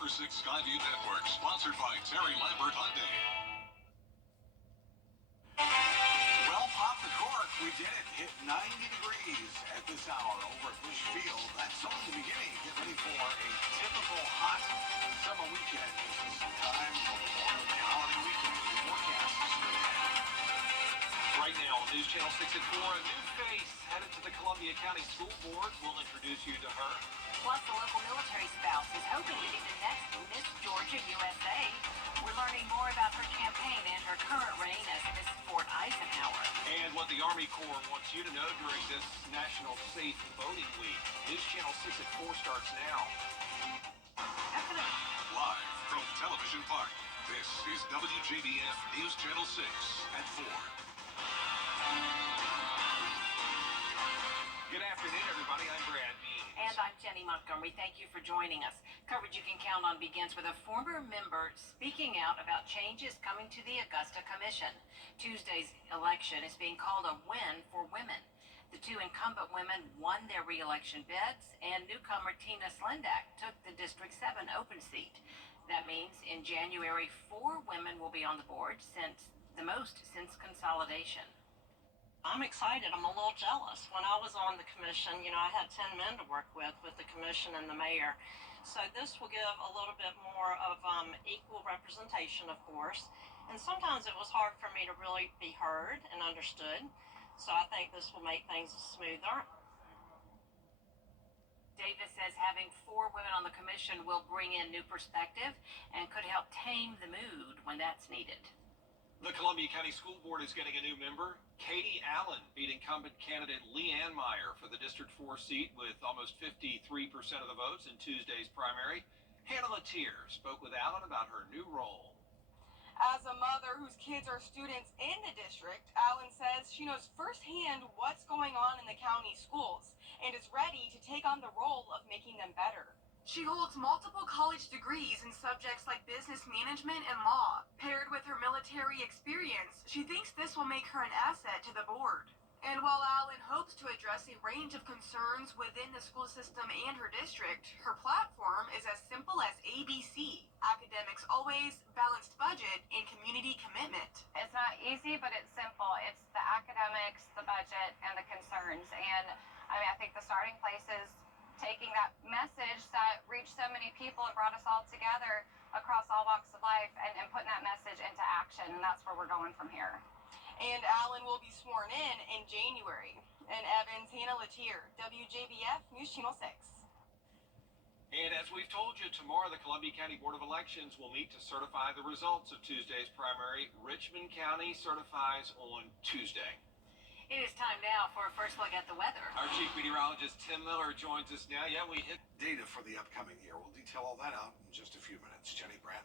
Upper 6 Skyview Network, sponsored by Terry Lambert Hyundai. Well, pop the cork. We did it. Hit 90 degrees at this hour over at Bush Field. That's only the beginning. Get ready for a typical hot summer weekend. This is time for Memorial Day holiday weekend. The forecast is straight ahead. Right now on News Channel 6 at 4, a new face headed to the Columbia County School Board. We'll introduce you to her. Plus, the local military spouse is hoping to be the next Miss Georgia USA. We're learning more about her campaign and her current reign as Miss Fort Eisenhower. And what the Army Corps wants you to know during this National Safe Boating Week. News Channel 6 at 4 starts now. Live from Television Park, this is WJBF News Channel 6 at 4. Good afternoon, everybody. I'm Brad Means. And I'm Jenny Montgomery. Thank you for joining us. Coverage you can count on begins with a former member speaking out about changes coming to the Augusta Commission. Tuesday's election is being called a win for women. The two incumbent women won their re-election bids, and newcomer Tina Slendak took the District 7 open seat. That means in January, 4 women will be on the board, the most since consolidation. I'm excited. I'm a little jealous. When I was on the commission, I had 10 men to work with the commission and the mayor. So this will give a little bit more of equal representation, of course. And sometimes it was hard for me to really be heard and understood. So I think this will make things smoother. Davis says having 4 women on the commission will bring in new perspective and could help tame the mood when that's needed. The Columbia County School Board is getting a new member. Katie Allen beat incumbent candidate Leanne Meyer for the District 4 seat with almost 53% of the votes in Tuesday's primary. Hannah Latier spoke with Allen about her new role. As a mother whose kids are students in the district, Allen says she knows firsthand what's going on in the county schools and is ready to take on the role of making them better. She holds multiple college degrees in subjects like business management and law. Paired with her military experience, she thinks this will make her an asset to the board. And while Allen hopes to address a range of concerns within the school system and her district, her platform is as simple as ABC: academics always, balanced budget, and community commitment. It's not easy, but it's simple. It's the academics, the budget, and the concerns. And I think the starting place is taking that message that reached so many people and brought us all together across all walks of life and putting that message into action. And that's where we're going from here. And Allen will be sworn in January. In Evans, Hannah Latier, WJBF News Channel 6. And as we've told you, tomorrow the Columbia County Board of Elections will meet to certify the results of Tuesday's primary. Richmond County certifies on Tuesday. It is time now for a first look at the weather. Our chief meteorologist, Tim Miller, joins us now. Yeah, we hit Data for the upcoming year. We'll detail all that out in just a few minutes. Jenny, Brad.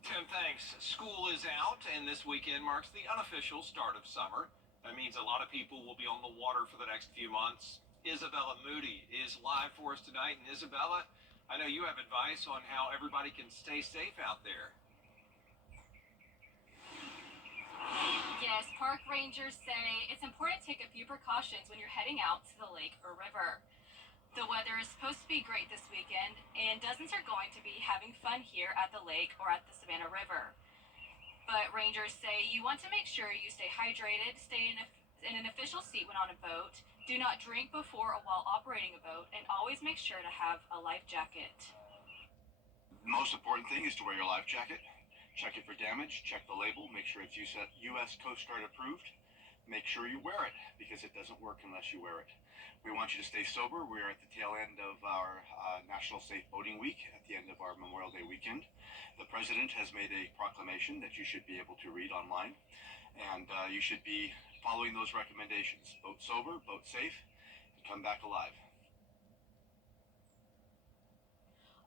Tim, thanks. School is out, and this weekend marks the unofficial start of summer. That means a lot of people will be on the water for the next few months. Isabella Moody is live for us tonight. And Isabella, I know you have advice on how everybody can stay safe out there. Yes, park rangers say it's important to take a few precautions when you're heading out to the lake or river. The weather is supposed to be great this weekend, and dozens are going to be having fun here at the lake or at the Savannah River. But rangers say you want to make sure you stay hydrated, stay in an official seat when on a boat, do not drink before or while operating a boat, and always make sure to have a life jacket. The most important thing is to wear your life jacket. Check it for damage, check the label, make sure it's U.S. Coast Guard approved. Make sure you wear it, because it doesn't work unless you wear it. We want you to stay sober. We're at the tail end of our National Safe Boating Week, at the end of our Memorial Day weekend. The President has made a proclamation that you should be able to read online, and you should be following those recommendations. Boat sober, boat safe, and come back alive.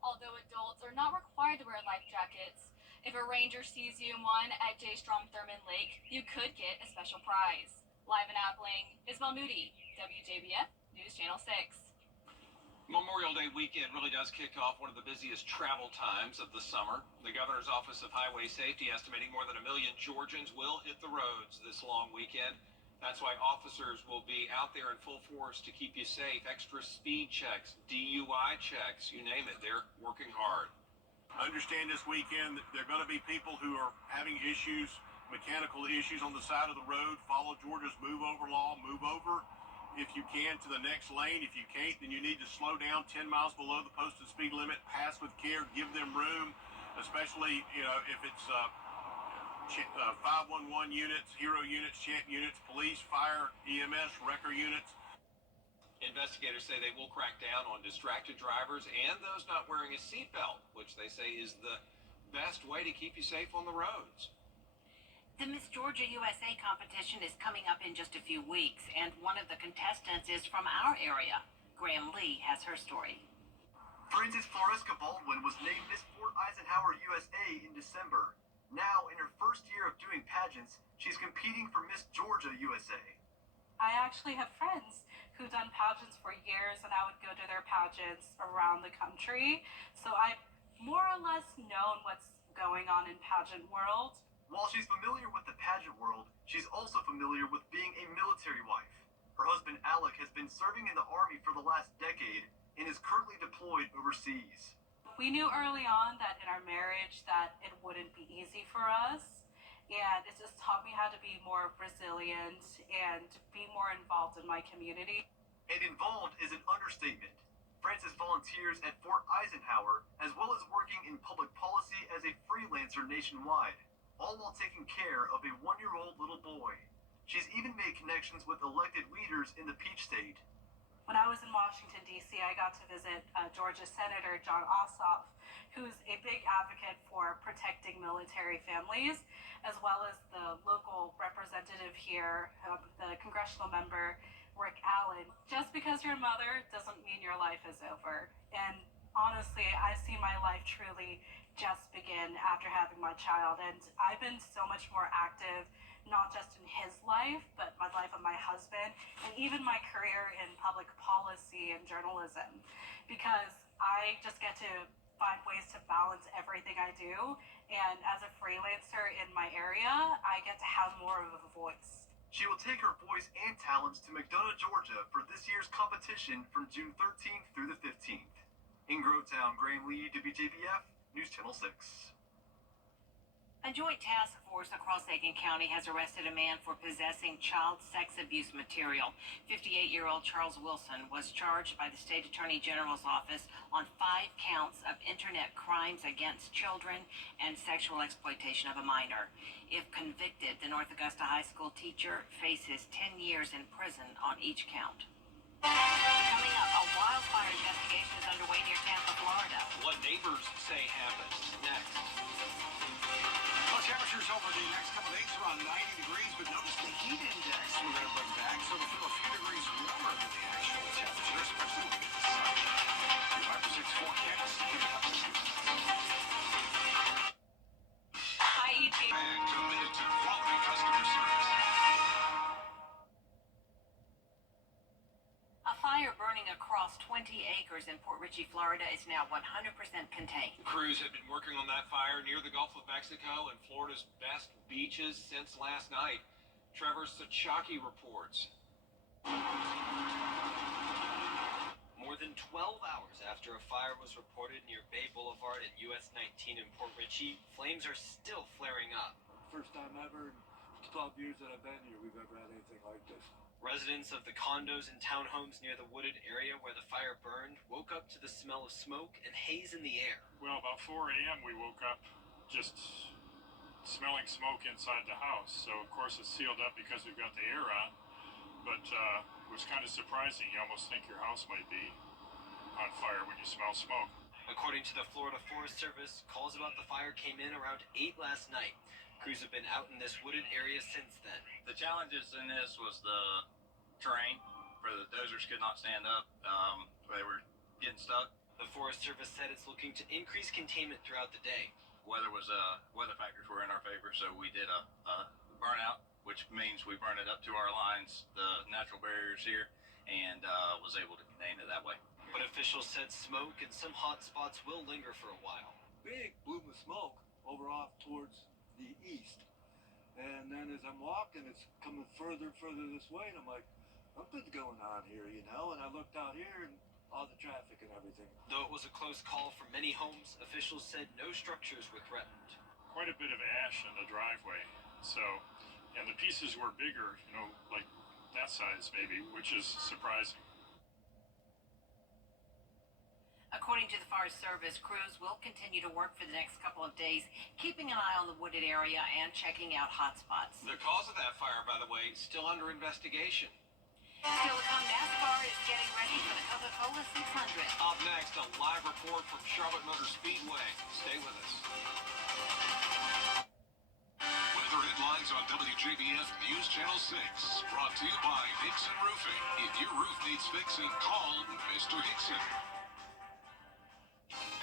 Although adults are not required to wear life jackets, if a ranger sees you in one at J. Strom Thurmond Lake, you could get a special prize. Live in Appling, Isabel Moody, WJBF News Channel 6. Memorial Day weekend really does kick off one of the busiest travel times of the summer. The Governor's Office of Highway Safety estimating more than 1 million Georgians will hit the roads this long weekend. That's why officers will be out there in full force to keep you safe. Extra speed checks, DUI checks, you name it, they're working hard. Understand this weekend that there are going to be people who are having issues, mechanical issues on the side of the road. Follow Georgia's move over law. Move over if you can to the next lane. If you can't, then you need to slow down 10 miles below the posted speed limit. Pass with care. Give them room, especially if it's 511 units, hero units, champ units, police, fire, EMS, wrecker units. Investigators say they will crack down on distracted drivers and those not wearing a seatbelt, which they say is the best way to keep you safe on the roads. The Miss Georgia USA competition is coming up in just a few weeks, and one of the contestants is from our area. Graham Lee has her story. Frances Floresca Baldwin was named Miss Fort Eisenhower USA in December. Now, in her first year of doing pageants, she's competing for Miss Georgia USA. I actually have friends who've done pageants for years, and I would go to their pageants around the country. So I've more or less known what's going on in pageant world. While she's familiar with the pageant world, she's also familiar with being a military wife. Her husband Alec has been serving in the Army for the last decade and is currently deployed overseas. We knew early on that in our marriage that it wouldn't be easy for us. And it just taught me how to be more resilient and be more involved in my community. And involved is an understatement. Frances volunteers at Fort Eisenhower, as well as working in public policy as a freelancer nationwide, all while taking care of a 1-year-old little boy. She's even made connections with elected leaders in the Peach State. When I was in Washington, D.C., I got to visit Georgia Senator John Ossoff, who's a big advocate for protecting military families, as well as the local representative here, the congressional member, Rick Allen. Just because you're a mother doesn't mean your life is over. And honestly, I've seen my life truly just begin after having my child. And I've been so much more active, not just in his life, but my life of my husband, and even my career in public policy and journalism, because I just get to find ways to balance everything I do. And as a freelancer in my area, I get to have more of a voice. She will take her voice and talents to McDonough, Georgia for this year's competition from June 13th through the 15th. In Grovetown, Graham Lee, WJBF, News Channel 6. A joint task force across Aiken County has arrested a man for possessing child sex abuse material. 58-year-old Charles Wilson was charged by the State Attorney General's office on 5 counts of internet crimes against children and sexual exploitation of a minor. If convicted, the North Augusta High School teacher faces 10 years in prison on each count. Coming up, a wildfire investigation is underway near Tampa, Florida. What neighbors say happened next. Well, temperatures over the next couple of days around 90 degrees, but notice the heat index we're going to bring back, so it'll feel a few degrees warmer than the actual temperature, especially when we get to Sunday. Your 5 to 6 forecast coming up in a few minutes. Hi, ET. And committed to quality customer service. A fire burning across 20 acres in Port Richey, Florida is now 100% contained. Crews have been working on that fire near the Gulf of Mexico and Florida's best beaches since last night. Trevor Sachaki reports. More than 12 hours after a fire was reported near Bay Boulevard at US 19 in Port Richey, flames are still flaring up. First time ever in 12 years that I've been here we've ever had anything like this. Residents of the condos and townhomes near the wooded area where the fire burned woke up to the smell of smoke and haze in the air. Well, about 4 a.m. we woke up just smelling smoke inside the house. So, of course, it's sealed up because we've got the air on. But it was kind of surprising. You almost think your house might be on fire when you smell smoke. According to the Florida Forest Service, calls about the fire came in around 8 last night. Crews have been out in this wooded area since then. The challenges in this was the terrain, where the dozers could not stand up. They were getting stuck. The Forest Service said it's looking to increase containment throughout the day. Weather factors were in our favor, so we did a burnout, which means we burn it up to our lines, the natural barriers here, and was able to contain it that way. But officials said smoke and some hot spots will linger for a while. Big plume of smoke over off towards the east. And then as I'm walking, it's coming further and further this way, and I'm like, something's going on here, you know? And I looked out here, and all the traffic and everything. Though it was a close call for many homes, officials said no structures were threatened. Quite a bit of ash in the driveway. So, and the pieces were bigger, like that size maybe, which is surprising. According to the Forest Service, crews will continue to work for the next couple of days, keeping an eye on the wooded area and checking out hotspots. The cause of that fire, by the way, still under investigation. Still to come, NASCAR is getting ready for the Coca-Cola 600. Up next, a live report from Charlotte Motor Speedway. Stay with us. Weather headlines on WJBF News Channel 6. Brought to you by Hickson Roofing. If your roof needs fixing, call Mr. Hickson.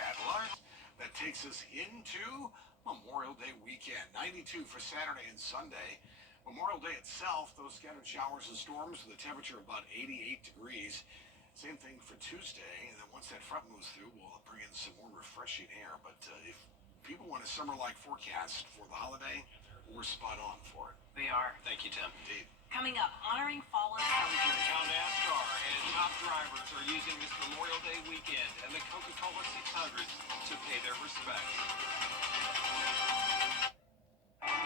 At large, that takes us into Memorial Day weekend. 92 for Saturday and Sunday. Memorial Day itself, those scattered showers and storms with a temperature of about 88 degrees. Same thing for Tuesday. And then once that front moves through, we'll bring in some more refreshing air. But if people want a summer-like forecast for the holiday, we're spot on for it. We are. Thank you, Tim. Indeed. Coming up, honoring fallen soldiers. How NASCAR and top drivers are using this Memorial Day weekend and the Coca-Cola 600 to pay their respects.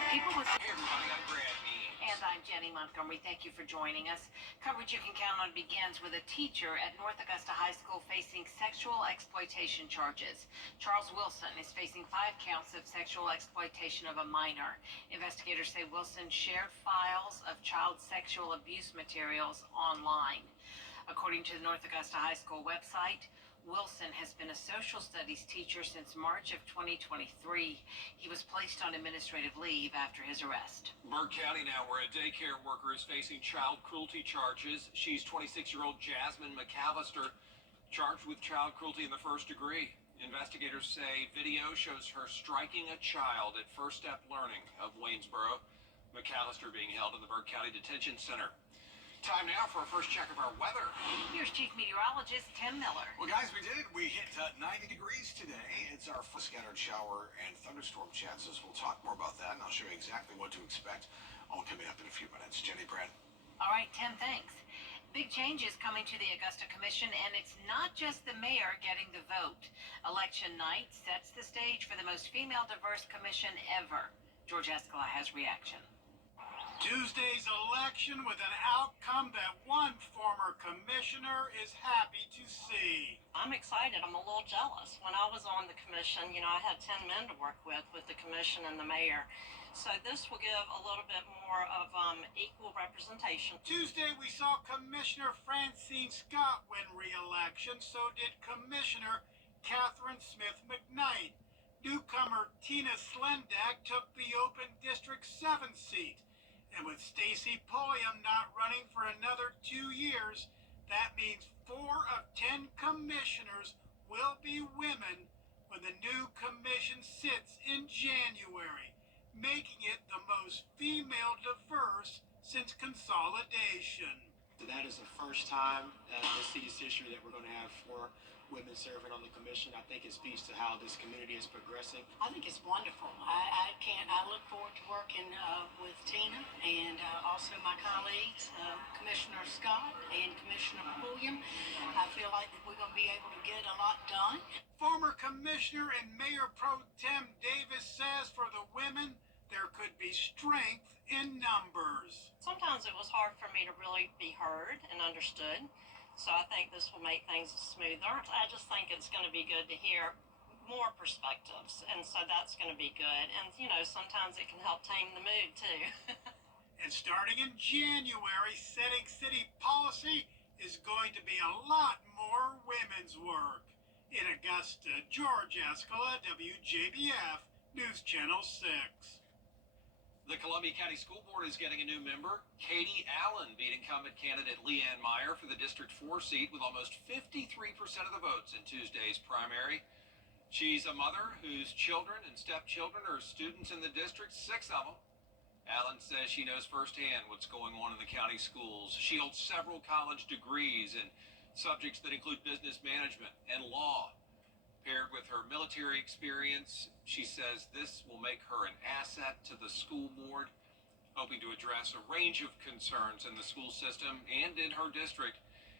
People with... Hey everybody, I'm Brad Means. And I'm Jenny Montgomery. Thank you for joining us. Coverage you can count on begins with a teacher at North Augusta High School facing sexual exploitation charges. Charles Wilson is facing 5 counts of sexual exploitation of a minor. Investigators say Wilson shared files of child sexual abuse materials online. According to the North Augusta High School website, Wilson has been a social studies teacher since March of 2023. He was placed on administrative leave after his arrest. Burke County now, where a daycare worker is facing child cruelty charges. She's 26-year-old Jasmine McAllister, charged with child cruelty in the first degree. Investigators say video shows her striking a child at First Step Learning of Waynesboro. McAllister being held in the Burke County Detention Center. Time now for a first check of our weather. Here's Chief Meteorologist Tim Miller. Well, guys, we did it. We hit 90 degrees today. It's our first scattered shower and thunderstorm chances. We'll talk more about that, and I'll show you exactly what to expect. All coming up in a few minutes. Jenny, Brad. All right, Tim, thanks. Big changes coming to the Augusta Commission, and it's not just the mayor getting the vote. Election night sets the stage for the most female-diverse commission ever. George Escala has reaction. Tuesday's election with an outcome that one former commissioner is happy to see. I'm excited. I'm a little jealous. When I was on the commission, I had 10 men to work with the commission and the mayor. So this will give a little bit more of equal representation. Tuesday we saw Commissioner Francine Scott win re-election. So did Commissioner Catherine Smith McKnight. Newcomer Tina Slendak took the open District 7 seat. And with Stacy Pulliam not running for another 2 years, that means 4 of 10 commissioners will be women when the new commission sits in January, making it the most female diverse since consolidation. So that is the first time in the city's history that we're going to have 4 women serving on the commission. I think it speaks to how this community is progressing. I think it's wonderful. I look forward to working with Tina and also my colleagues, Commissioner Scott and Commissioner Pulliam. I feel like that we're going to be able to get a lot done. Former Commissioner and Mayor Pro Tem Davis says for the women, there could be strength in numbers. Sometimes it was hard for me to really be heard and understood. So I think this will make things smoother. I just think it's going to be good to hear more perspectives. And so that's going to be good. And, sometimes it can help tame the mood, too. And starting in January, setting city policy is going to be a lot more women's work. In Augusta, George Escala, WJBF, News Channel 6. The Columbia County School Board is getting a new member. Katie Allen beat incumbent candidate Leanne Meyer for the District 4 seat with almost 53% of the votes in Tuesday's primary. She's a mother whose children and stepchildren are students in the district, 6 of them. Allen says she knows firsthand what's going on in the county schools. She holds several college degrees in subjects that include business management and law. Paired with her military experience, she says this will make her an asset to the school board, hoping to address a range of concerns in the school system and in her district.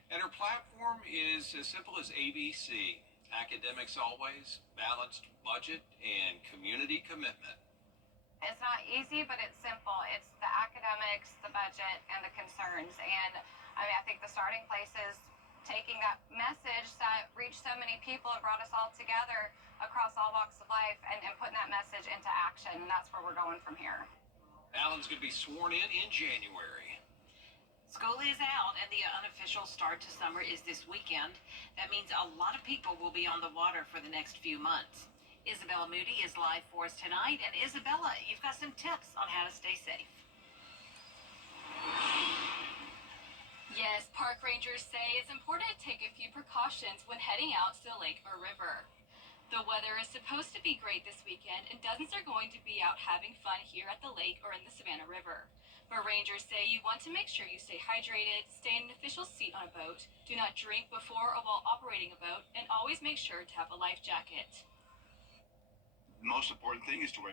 And her platform is as simple as ABC. Academics always, balanced budget, and community commitment. It's not easy, but it's simple. It's the academics, the budget, and the concerns. And I think the starting place is taking that message that reached so many people and brought us all together across all walks of life and putting that message into action. And that's where we're going from here. Allen's going to be sworn in January. School is out and the unofficial start to summer is this weekend. That means a lot of people will be on the water for the next few months. Isabella Moody is live for us tonight. And Isabella, you've got some tips on how to stay safe. Yes, park rangers say it's important to take a few precautions when heading out to the lake or river. The weather is supposed to be great this weekend, and dozens are going to be out having fun here at the lake or in the Savannah River. But rangers say you want to make sure you stay hydrated, stay in an official seat on a boat, do not drink before or while operating a boat, and always make sure to have a life jacket. The most important thing is to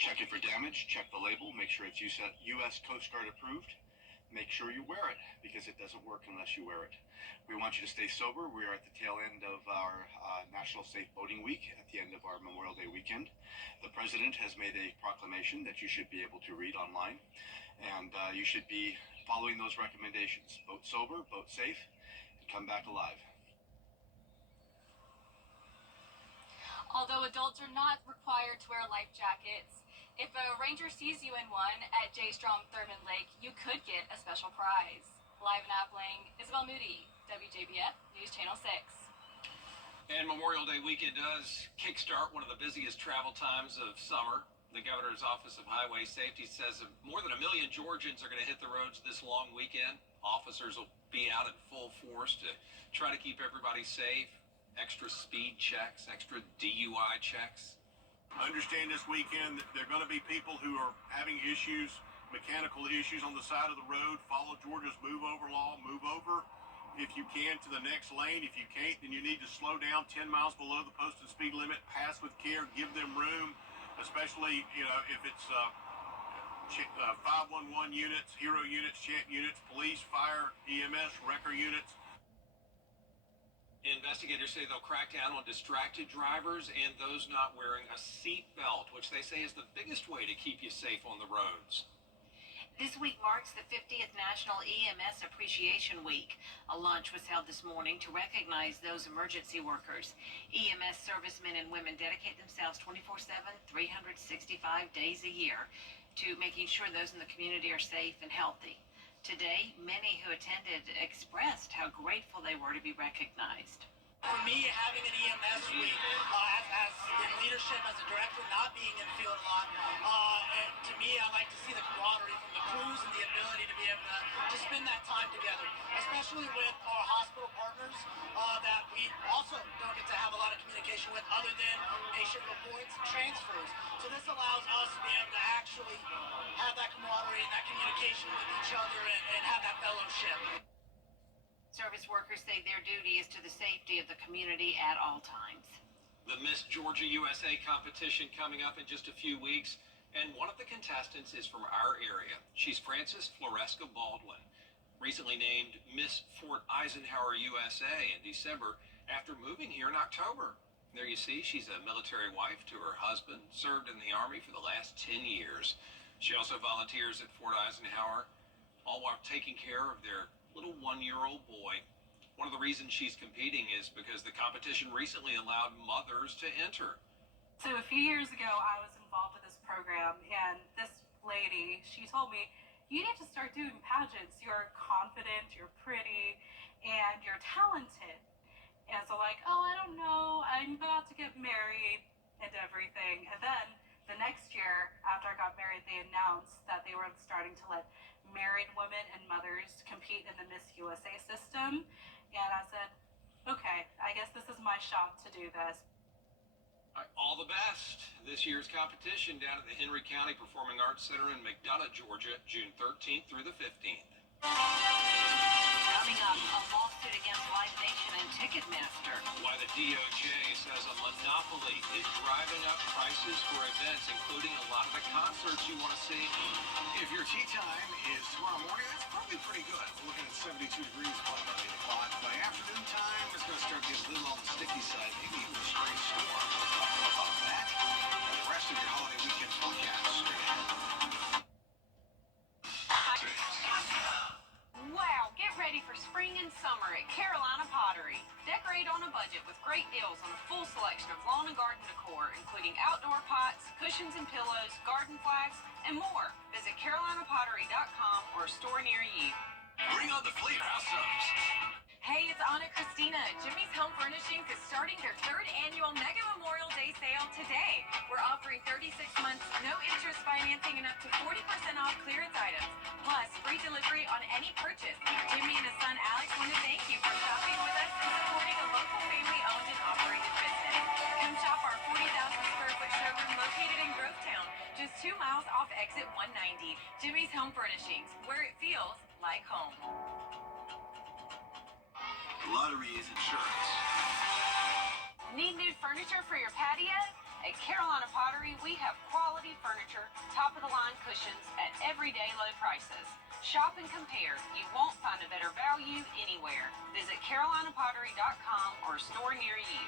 check it for damage, check the label, make sure it's U.S. Coast Guard approved. Make sure you wear it, because it doesn't work unless you wear it. We want you to stay sober. We are at the tail end of our National Safe Boating Week, at the end of our Memorial Day weekend. The President has made a proclamation that you should be able to read online, and you should be following those recommendations. Boat sober, boat safe, and come back alive. Although adults are not required to wear life jackets, if a ranger sees you in one at J. Strom Thurmond Lake, you could get a special prize. Live in Appling, Isabel Moody, WJBF News Channel 6. And Memorial Day weekend does kickstart one of the busiest travel times of summer. The Governor's Office of Highway Safety says that more than 1 million Georgians are going to hit the roads this long weekend. Officers will be out in full force to try to keep everybody safe. Extra speed checks, extra DUI checks. Understand this weekend that there are going to be people who are having issues, mechanical issues on the side of the road. Follow Georgia's move over law. Move over if you can to the next lane. If you can't, then you need to slow down 10 miles below the posted speed limit. Pass with care. Give them room, especially if it's 511 units, hero units, champ units, police, fire, EMS, wrecker units. Investigators say they'll crack down on distracted drivers and those not wearing a seat belt, which they say is the biggest way to keep you safe on the roads. This week marks the 50th National EMS Appreciation Week. A lunch was held this morning to recognize those emergency workers. EMS servicemen and women dedicate themselves 24/7, 365 days a year to making sure those in the community are safe and healthy. Today, many who attended expressed how grateful they were to be recognized. For me, having an EMS week as in leadership, as a director, not being in the field a lot, and to me, I like to see the camaraderie from the crews and the ability to be able to spend that time together, especially with our hospital partners that we also don't get to have a lot of communication with other than patient reports and transfers. So this allows us to be able to actually have that camaraderie and that communication with each other and have that fellowship. Service workers say their duty is to the safety of the community at all times. The Miss Georgia USA competition coming up in just a few weeks, and one of the contestants is from our area. She's Frances Floresca Baldwin, recently named Miss Fort Eisenhower USA in December after moving here in October. There you see, she's a military wife to her husband, served in the Army for the last 10 years. She also volunteers at Fort Eisenhower, all while taking care of their little 1-year-old boy. One of the reasons she's competing is because the competition recently allowed mothers to enter. So a few years ago, I was involved with this program, and this lady, she told me, you need to start doing pageants. You're confident, you're pretty, and you're talented. And so like, oh, I don't know, I'm about to get married and everything. And then the next year, after I got married, they announced that they were starting to let married women and mothers compete in the Miss USA system. And I said, okay, I guess this is my shot to do this. All the best. This year's competition down at the Henry County Performing Arts Center in McDonough, Georgia, June 13th through the 15th. Coming up, a lawsuit lawsuit against Live Nation and Ticketmaster. Why the DOJ says a monopoly is driving up prices for events, including a lot of the concerts you want to see. If your tea time is tomorrow morning, that's probably pretty good. We're looking at 72 degrees by about 8 o'clock. By afternoon time, it's going to start getting a little on the sticky side, maybe even a spring storm. We'll talk more about that and the rest of your holiday weekend forecast straight ahead. Wow, get ready for spring and summer at Carolina Pottery. Decorate on a budget with great deals on a full selection of lawn and garden decor, including outdoor pots, cushions and pillows, garden flags, and more. Visit carolinapottery.com or a store near you. Bring on the flavor house subs. Hey, it's Anna Christina. Jimmy's Home Furnishings is starting their 3rd annual Mega Memorial Day sale today. We're offering 36 months, no interest financing, and up to 40% off clearance items, plus free delivery on any purchase. Jimmy and his son Alex want to thank you for shopping with us and supporting a local family-owned and operated business. Come shop our 40,000 square foot showroom located in Grovetown, just 2 miles off exit 190. Jimmy's Home Furnishings, where it feels like home. Lottery is insurance. Need new furniture for your patio? At Carolina Pottery, we have quality furniture, top-of-the-line cushions at everyday low prices. Shop and compare. You won't find a better value anywhere. Visit carolinapottery.com or a store near you.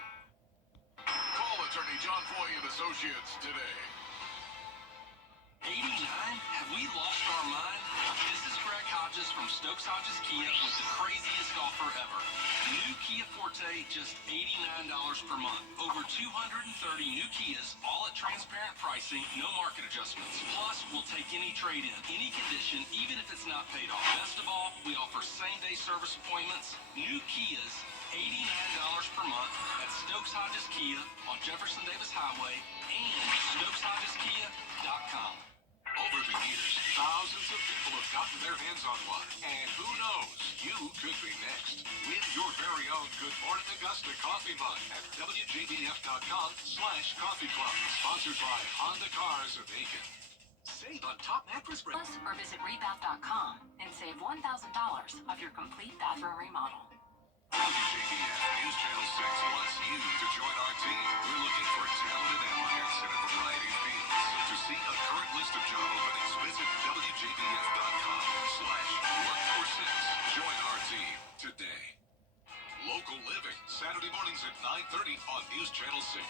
Call attorney John Foy and Associates today. 89? Have we lost our mind? This is Greg Hodges from Stokes Hodges Kia with the craziest offer ever. New Kia Forte, just $89 per month. Over 230 new Kias, all at transparent pricing, no market adjustments. Plus, we'll take any trade-in, any condition, even if it's not paid off. Best of all, we offer same-day service appointments. New Kias, $89 per month at Stokes Hodges Kia on Jefferson Davis Highway and StokesHodgesKia.com. Over the years, thousands of people have gotten their hands on one. And who knows, you could be next. Win your very own Good Morning Augusta coffee mug at WJBF.com/coffee club. Sponsored by Honda Cars of Aiken. Save on top mattress brands. Or visit rebath.com and save $1,000 off your complete bathroom remodel. WJBF News Channel 6 wants you to join our team. We're looking for talented applicants in a variety of fields. To see a current list of job openings, visit WJBF.com/work-for-6. Join our team today. Local Living, Saturday mornings at 9:30 on News Channel 6.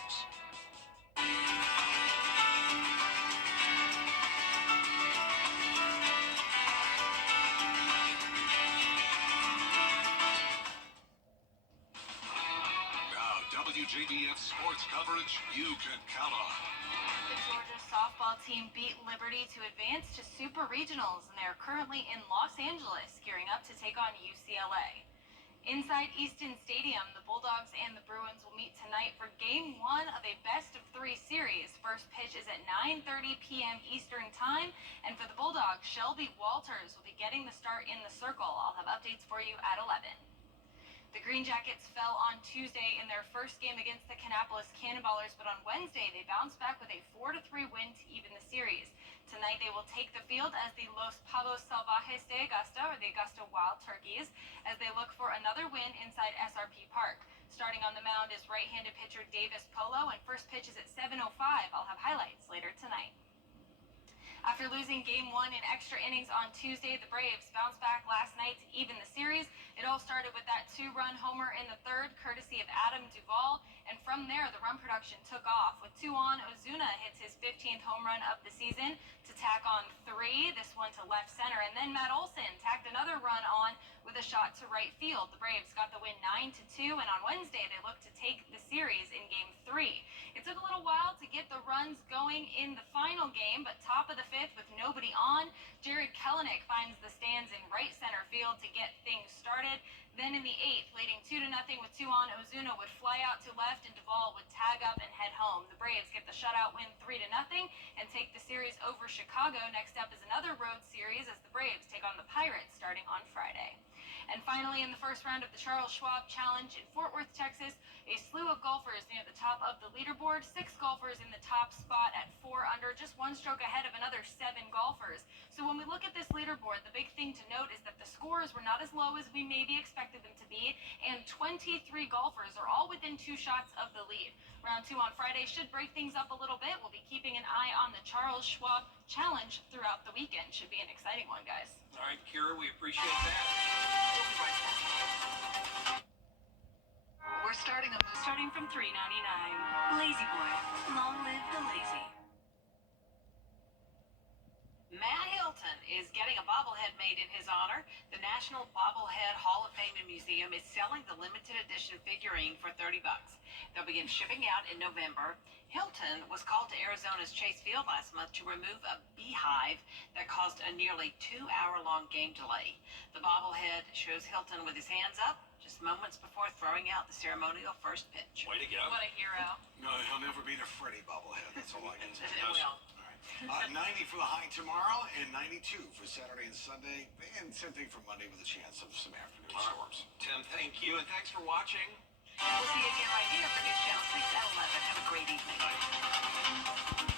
WJBF sports coverage you can count on. The Georgia softball team beat Liberty to advance to Super Regionals, and they're currently in Los Angeles, gearing up to take on UCLA. Inside Easton Stadium, the Bulldogs and the Bruins will meet tonight for Game 1 of a best-of-3 series. First pitch is at 9:30 p.m. Eastern Time, and for the Bulldogs, Shelby Walters will be getting the start in the circle. I'll have updates for you at 11. The Green Jackets fell on Tuesday in their first game against the Kannapolis Cannonballers, but on Wednesday they bounced back with a 4-3 win to even the series. Tonight they will take the field as the Los Pavos Salvajes de Augusta, or the Augusta Wild Turkeys, as they look for another win inside SRP Park. Starting on the mound is right-handed pitcher Davis Polo, and first pitch is at 7:05. I'll have highlights later tonight. After losing Game 1 in extra innings on Tuesday, the Braves bounced back last night to even the series. It all started with that 2-run homer in the third, courtesy of Adam Duvall, and from there, the run production took off. With 2 on, Ozuna hits his 15th home run of the season to tack on 3, this one to left center, and then Matt Olson tacked another run on with a shot to right field. The Braves got the win 9-2, and on Wednesday, they looked to take the series in Game 3. It took a little while to get the runs going in the final game, but top of the 5th with nobody on, Jared Kelenic finds the stands in right center field to get things started. Then in the 8th, leading 2-0 with 2 on, Ozuna would fly out to left and Duvall would tag up and head home. The Braves get the shutout win 3-0 and take the series over Chicago. Next up is another road series as the Braves take on the Pirates starting on Friday. And finally, in the first round of the Charles Schwab Challenge in Fort Worth, Texas, a slew of golfers near the top of the leaderboard. 6 golfers in the top spot at 4 under, just 1 stroke ahead of another 7 golfers. So when we look at this leaderboard, the big thing to note is that the scores were not as low as we maybe expected them to be, and 23 golfers are all within 2 shots of the lead. Round 2 on Friday should break things up a little bit. We'll be keeping an eye on the Charles Schwab Challenge throughout the weekend. Should be an exciting one, guys. All right, Kira, we appreciate that. We'll be right back. We're starting from $3.99. Lazy Boy, long live the lazy. Matt Hilton is getting a bobblehead made in his honor. The National Bobblehead Hall of Fame and Museum is selling the limited edition figurine for $30. They'll begin shipping out in November. Hilton was called to Arizona's Chase Field last month to remove a beehive that caused a nearly 2-hour-long game delay. The bobblehead shows Hilton with his hands up just moments before throwing out the ceremonial first pitch. Way to go. What a hero. No, he'll never beat a Freddie bobblehead. That's all I can say. It will. 90 for the high tomorrow and 92 for Saturday and Sunday. And same thing for Monday with a chance of some afternoon storms. Tim, thank you, and thanks for watching. We'll see you again right here for News Channel 6 at 11. Have a great evening.